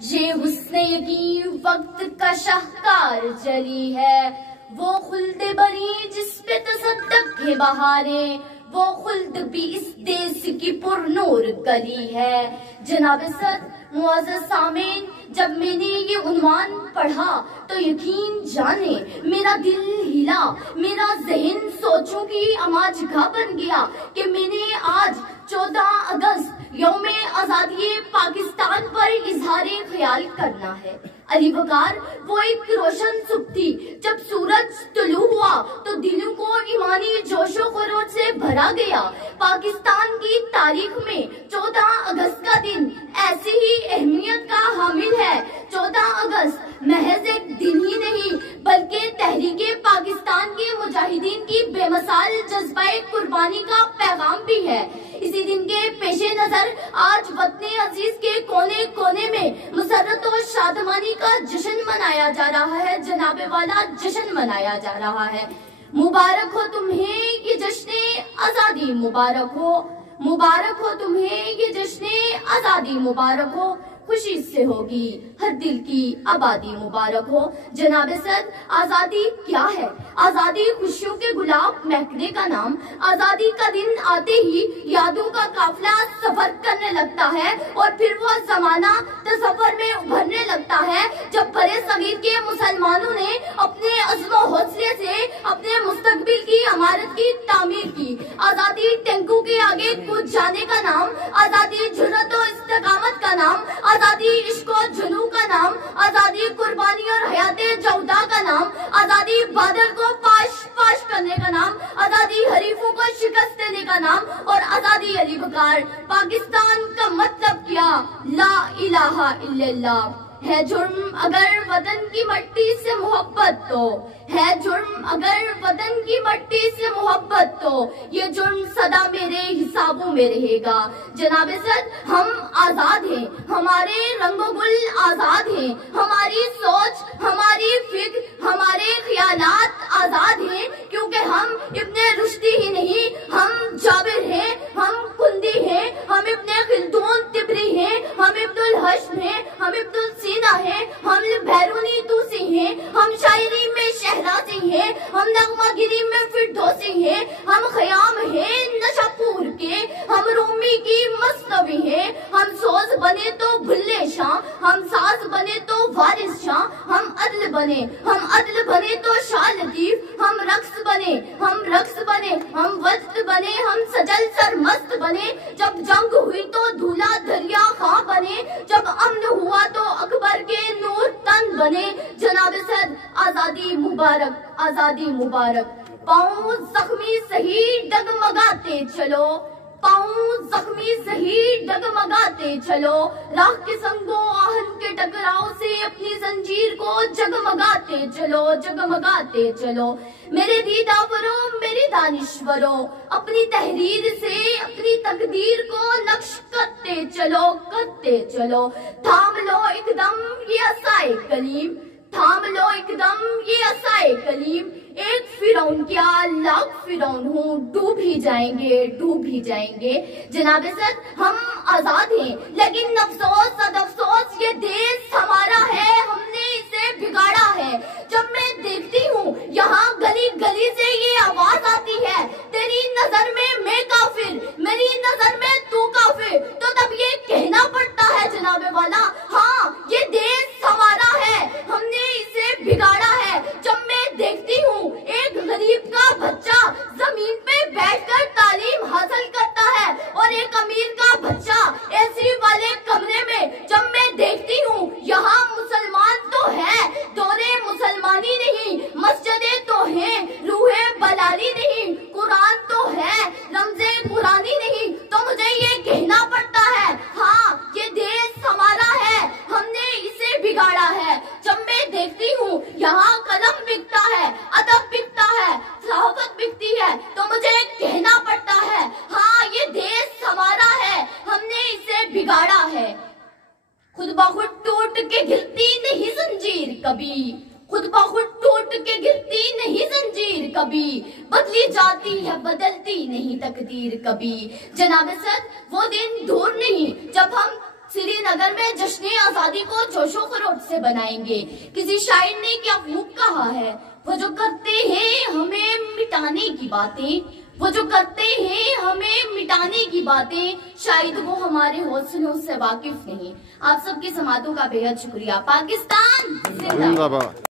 یہ حسن یقین وقت کا شاہکار جلی ہے، وہ خلد بری جس پہ تصدق ہے بہاریں، وہ خلد بھی اس دیس کی پر نور گلی ہے۔ جناب صدر، معزز سامعین، جب میں نے یہ عنوان پڑھا تو یقین جانے میرا دل ہلا، میرا ذہن سوچوں کی اماجگاہ بن گیا کہ میں نے آج 14 اگست یوم آزادی پاکستان پر اظہار خیال کرنا ہے۔ علی وقار، وہ ایک روشن صبح تھی جب سورج طلوع ہوا تو دلوں کو ایمانی جوش و خروش سے بھرا گیا۔ پاکستان کی تاریخ میں 14 اگست کا دن ایسی ہی اہمیت کا حامل ہے۔ 14 اگست محض ایک دن ہی نہیں بلکہ تحریک پاکستان کے مجاہدین کی بے مثال جذبہ قربانی کا پیغام بھی ہے۔ اسی دن کے پیش نظر آج وطن عزیز کے کونے کونے میں مسرت و شادمانی کا جشن منایا جا رہا ہے، جناب والا جشن منایا جا رہا ہے۔ مبارک ہو تمہیں یہ جشن آزادی، مبارک ہو، مبارک ہو تمہیں یہ جشن آزادی، مبارک ہو، خوشی سے ہوگی ہر دل کی آبادی، مبارک ہو۔ جناب صدر، آزادی کیا ہے؟ آزادی خوشیوں کے گلاب مہکنے کا نام۔ آزادی کا دن آتے ہی یادوں کا قافلہ سفر کرنے لگتا ہے اور پھر وہ زمانہ تصور میں ابھرنے لگتا ہے جب برے صغیر کے مسلمانوں نے اپنے عزم و حوصلے سے اپنے مستقبل کی عمارت کی تعمیر کی۔ آزادی ٹینکوں کے آگے کود جانے کا نام، آزادی جرأت و استقامت کا نام، آزادی عشق و جنوں کا نام، آزادی قربانی اور حیات جودا کا نام، آزادی بادل کو پاش پاش کرنے کا نام، آزادی حریفوں کو شکست دینے کا نام، اور آزادی علی وقار۔ پاکستان کا مطلب کیا؟ لا الہ الا اللہ۔ ہے جرم اگر وطن کی مٹی سے محبت تو، ہے جرم اگر وطن کی مٹی سے محبت تو، یہ جرم سدا میرے حسابوں میں رہے گا۔ جناب صدر، ہم آزاد ہیں، ہمارے رنگ و گل آزاد ہیں، ہماری سوچ، ہماری فکر، ہمارے خیالات آزاد ہیں، کیونکہ ہم ابن رشدی ہی نہیں، ہم جابر ہیں، ہم کندی ہیں، ہم ابن خلدون تبری ہیں، ہم ابن الحشم ہیں، ہم ابن السینا ہیں، ہم بیرونی توسی ہیں، ہم شاعری میں شہرازی ہیں، ہم نغمہ گیری میں فردوسی ہیں، ہم خیام ہیں نشاپور کے، ہم رومی کی مثنوی ہیں، ہم سوز بنے تو بھلے شاہ، ہم ساز بنے تو وارث شاہ، ہم عدل بنے، ہم عدل بنے تو شاہ لطیف، ہم رقص بنے، ہم رقص بنے، ہم وجد بنے، ہم سجل سرمست بنے، جب جنگ ہوئی تو دھولا دریا خواہ بنے، جب امن ہوا تو اکبر کے نور تن بنے۔ جناب صدر، آزادی مبارک، آزادی مبارک۔ پاؤں زخمی سہی ڈگمگاتے چلو، پاؤں زخمی سہی ڈگمگاتے چلو، راہ کے سنگو آہن کے ٹکراؤ سے اپنی زنجیر کو جگمگاتے چلو، جگمگاتے چلو۔ میرے دیداوروں، میری دانشوروں، اپنی تحریر سے اپنی تقدیر کو نقش کرتے چلو، کرتے چلو۔ تھام لو ایک دم یہ عصائے کلیم، تھام لو ایک دم یہ عصائے کلیم، ایک فرعون کیا لاکھ فرعون ہوں، ڈوب ہی جائیں گے، ڈوب ہی جائیں گے۔ جناب صدر، ہم آزاد ہیں لیکن افسوس صد افسوس یہ دیس ہمارا ہے، ہم نے اسے بگاڑا ہے۔ جب میں دیکھتی ہوں یہاں گلی گلی سے یہ آواز آتی ہے، تیری نظر میں کافر، میری نظر میں تو کافر، تو تب یہ کہنا پڑتا ہے جناب والا، ہاں یہ دیس ہمارا ہے، ہم نے اسے بگاڑا ہے۔ جب میں دیکھتی ہوں ایک غریب کا بچہ زمین پہ بیٹھ کر تعلیم حاصل کرتا ہے اور ایک امیر کا بچہ اے سی والے کمرے میں، جب میں دیکھتی ہوں یہاں مسلمان تو ہے، دورے مسلمانی نہیں، مسجدیں تو ہیں، روح بلالی نہیں، قرآن تو ہے، رمز قرآنی نہیں، تو مجھے یہ کہنا پڑتا ہے، ہاں یہ دیس ہمارا ہے، ہم نے اسے بگاڑا ہے۔ جب میں دیکھتی ہوں یہاں قلم بکتا ہے، ادب بکتا ہے، صحافت بکتی ہے، تو مجھے کہنا پڑتا ہے، ہاں یہ دیس ہمارا ہے، ہم نے اسے بگاڑا ہے۔ خود بخود ٹوٹ کے گرتی نہیں زنجیر کبھی، خود بخود ٹوٹ کے گرتی نہیں زنجیر کبھی، بدلی جاتی ہے بدلتی نہیں تقدیر کبھی۔ جناب صدر، وہ دن دور نہیں جب ہم سری نگر میں جشن آزادی کو جوش و خروش سے بنائیں گے. کسی شاعر نے کیا خوب کہا ہے, وہ جو کرتے ہیں ہمیں مٹانے کی باتیں, وہ جو کرتے ہیں ہمیں مٹانے کی باتیں, شاید وہ ہمارے حوصلوں سے واقف نہیں. آپ سب کی سماعتوں کا بے حد شکریہ. پاکستان زندہ باد.